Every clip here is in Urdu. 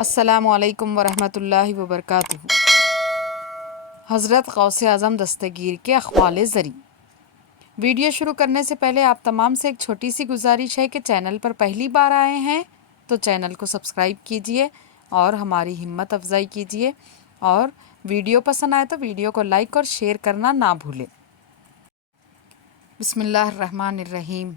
السلام علیکم ورحمۃ اللہ وبرکاتہ۔ حضرت غوث اعظم دستگیر کے اقوال زری۔ ویڈیو شروع کرنے سے پہلے آپ تمام سے ایک چھوٹی سی گزارش ہے کہ چینل پر پہلی بار آئے ہیں تو چینل کو سبسکرائب کیجئے اور ہماری ہمت افزائی کیجئے، اور ویڈیو پسند آئے تو ویڈیو کو لائک اور شیئر کرنا نہ بھولیں۔ بسم اللہ الرحمن الرحیم۔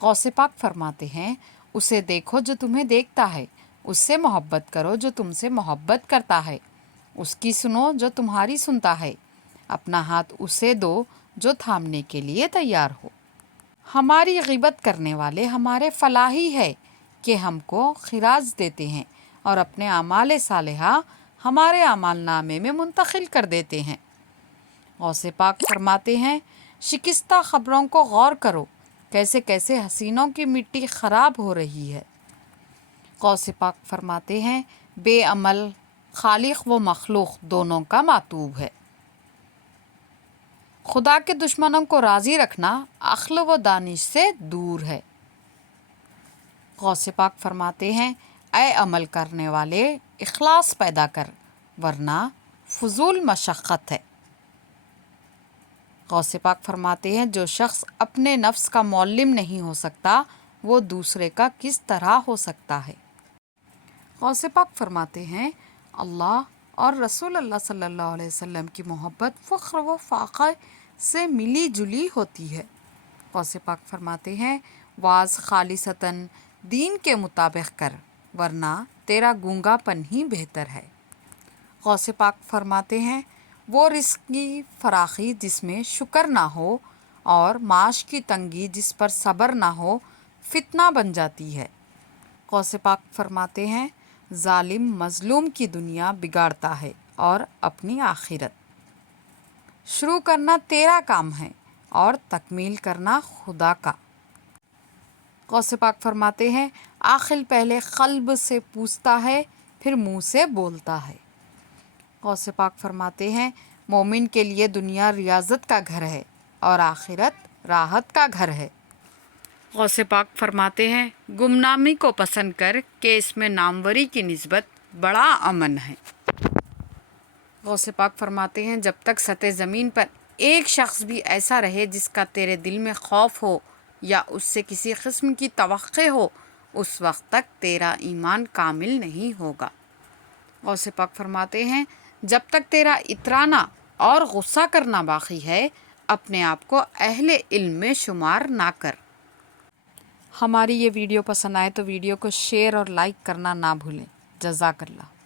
غوث پاک فرماتے ہیں، اسے دیکھو جو تمہیں دیکھتا ہے، اس سے محبت کرو جو تم سے محبت کرتا ہے، اس کی سنو جو تمہاری سنتا ہے، اپنا ہاتھ اسے دو جو تھامنے کے لیے تیار ہو۔ ہماری غیبت کرنے والے ہمارے فلاحی ہے کہ ہم کو خراج دیتے ہیں اور اپنے اعمال صالحہ ہمارے اعمال نامے میں منتقل کر دیتے ہیں۔ غوث پاک فرماتے ہیں، شکستہ خبروں کو غور کرو، کیسے کیسے حسینوں کی مٹی خراب ہو رہی ہے۔ غوث پاک فرماتے ہیں، بے عمل خالق و مخلوق دونوں کا معتوب ہے۔ خدا کے دشمنوں کو راضی رکھنا عقل و دانش سے دور ہے۔ غوث پاک فرماتے ہیں، اے عمل کرنے والے اخلاص پیدا کر، ورنہ فضول مشقت ہے۔ غوث پاک فرماتے ہیں، جو شخص اپنے نفس کا معلم نہیں ہو سکتا وہ دوسرے کا کس طرح ہو سکتا ہے۔ غوث پاک فرماتے ہیں، اللہ اور رسول اللہ صلی اللہ علیہ وسلم کی محبت فخر و فاخر سے ملی جلی ہوتی ہے۔ غوث پاک فرماتے ہیں، واز خالصتاً دین کے مطابق کر، ورنہ تیرا گونگا پن ہی بہتر ہے۔ غوث پاک فرماتے ہیں، وہ رزق کی فراخی جس میں شکر نہ ہو اور معاش کی تنگی جس پر صبر نہ ہو فتنہ بن جاتی ہے۔ غوث پاک فرماتے ہیں، ظالم مظلوم کی دنیا بگاڑتا ہے اور اپنی آخرت۔ شروع کرنا تیرا کام ہے اور تکمیل کرنا خدا کا۔ غوث پاک فرماتے ہیں، عاقل پہلے قلب سے پوچھتا ہے پھر منہ سے بولتا ہے۔ غوث پاک فرماتے ہیں، مومن کے لیے دنیا ریاضت کا گھر ہے اور آخرت راحت کا گھر ہے۔ غوث پاک فرماتے ہیں، گمنامی کو پسند کر کہ اس میں ناموری کی نسبت بڑا امن ہے۔ غوث پاک فرماتے ہیں، جب تک سطح زمین پر ایک شخص بھی ایسا رہے جس کا تیرے دل میں خوف ہو یا اس سے کسی قسم کی توقع ہو، اس وقت تک تیرا ایمان کامل نہیں ہوگا۔ غوث پاک فرماتے ہیں، جب تک تیرا اترانا اور غصہ کرنا باقی ہے، اپنے آپ کو اہل علم میں شمار نہ کر۔ ہماری یہ ویڈیو پسند آئے تو ویڈیو کو شیئر اور لائک کرنا نہ بھولیں۔ جزاک اللہ۔